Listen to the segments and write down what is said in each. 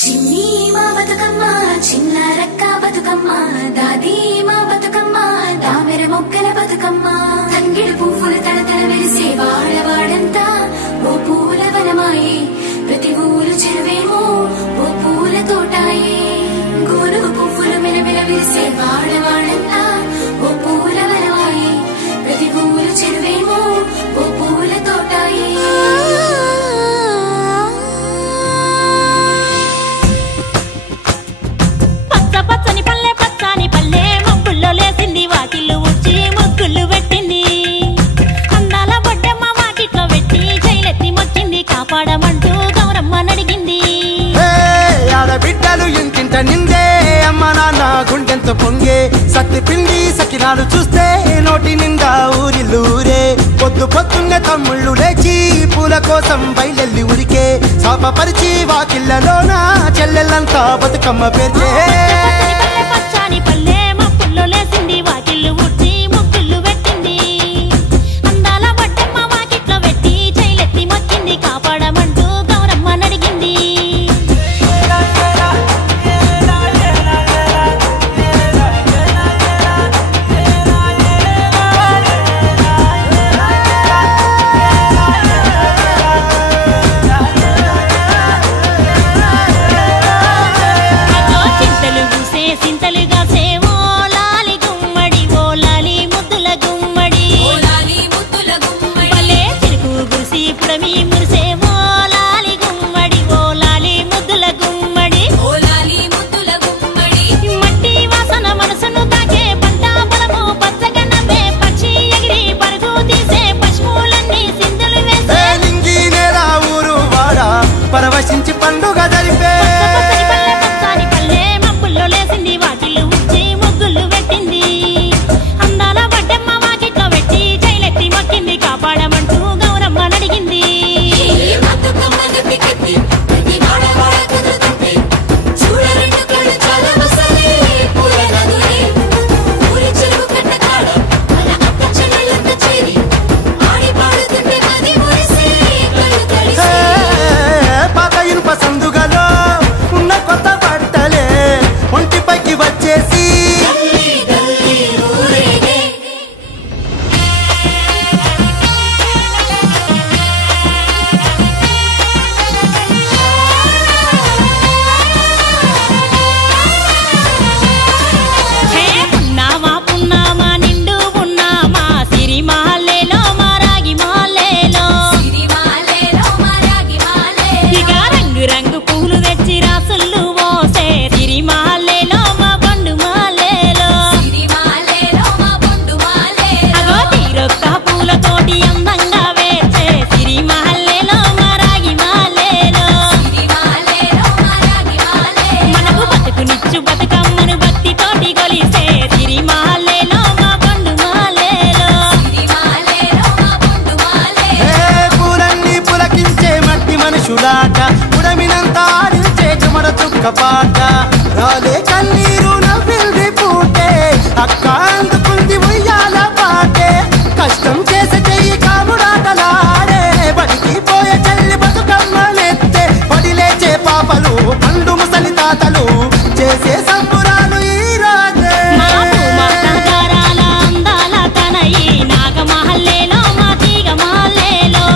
చిన్ని మా బతుకమ్మ చిన్న రక్క బతుకమ్మ దాది మా బతుకమ్మ దామెర మొగ్గల బతుకమ్మ తంగిడు పువ్వుల తడతల వెలిసే వాడవాడంతా ఓ పూల వనమాయే ప్రతి ఊరు చెరువేమో ఓ పూల తోటాయే గోరుగు పువ్వులు మెలమెల వెలిసే వాడవాడంతా ఓ పూల వనమాయే ప్రతి ఊరు చెరువేమో ఓ పూల తోటాయే పచ్చని పల్లె పచ్చని పల్లె మబ్బుల్లో లేసింది వాకిళ్ళు ఉచ్చి ముగ్గులు పెట్టింది అందాల బొడ్డమ్మ వాకిట్లో పెట్టి జైలెత్తి మొచ్చింది కాపాడమంటూ గౌరమ్మ నడిగింది ఆడబిడ్డలు ఇంటింట నిందే అమ్మ నాన్న గుండెంతో పొంగే సత్తి పిండి సకినాలు చూస్తే నోటి నిండా ఊరిల్లూరే పొద్దు పొద్దున్నే తమ్ముళ్ళు లేచి పూల కోసం బయలెల్లి ఉరికే శాపపరిచి వాకిళ్ళలోన చెల్లెళ్ళంతా బతుకమ్మ పేర్చే పచ్చని పల్లె మబ్బుల్లో లేసింది వాకిళ్ళు ఉచ్చి ముగ్గులు పెట్టింది అందాల బొడ్డమ్మ వాకిట్లో పెట్టి జైలెత్తి మొచ్చింది కాపాడమంటూ గౌరమ్మ నడిగింది పరవశించి పండుగ జరిపే పచ్చని పల్లె మబ్బుల్లో లేసింది వాకిళ్ళు ఉచ్చి ముగ్గులు పెట్టింది అందాల బొడ్డమ్మ వాకిట్లో పెట్టి జైలెత్తి మొక్కింది కాపాడమంటూ గౌరమ్మ నడిగింది సందుగలో ఉన్న కొత్త బట్టలే ఒంటిపైకి వచ్చేసి పున్నామా పున్నామా నిండు పున్నామా సిరిమాలేలో మారాగి మాలేలో ఇక రంగు రంగు పూలు తెచ్చి రాసులు మోసే సిరిమాలేలో మా బండు మాలేలో అగో తీరొక్క పూలతోటి అందంగా వేసే సిరిమాలేలో మారాగి మాలేలో మనకు బతుకునిచ్చు బతుకమ్మను భక్తితోటి కొలిసే సిరిమాలేలో మా బండు మాలేలో పూలన్నీ పులకించే మట్టి మనుషులాట ఉడమినంతా ఆడించే చెమడ చుక్క పాట రాలే కన్నీరు నవ్వింది పూటే అక్క అందుకుంది ఉయ్యాల పాటే కష్టం చేసే చెయ్యి కాముడాటలాడే బడికి పోయే చెల్లి బతుకమ్మలెత్తే పడి లేచే పాపలు పండు ముసలి తాతలు చేసే సంబురాలు ఈ రాజే మాతాగారాల అందాల తనయి నాగమహల్లేలో మా తీగ మాలేలో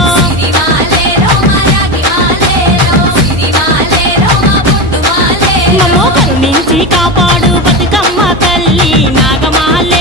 మమ్మో కరుణించి కాపాడు బతుకమ్మ తల్లి నాగమహల్లే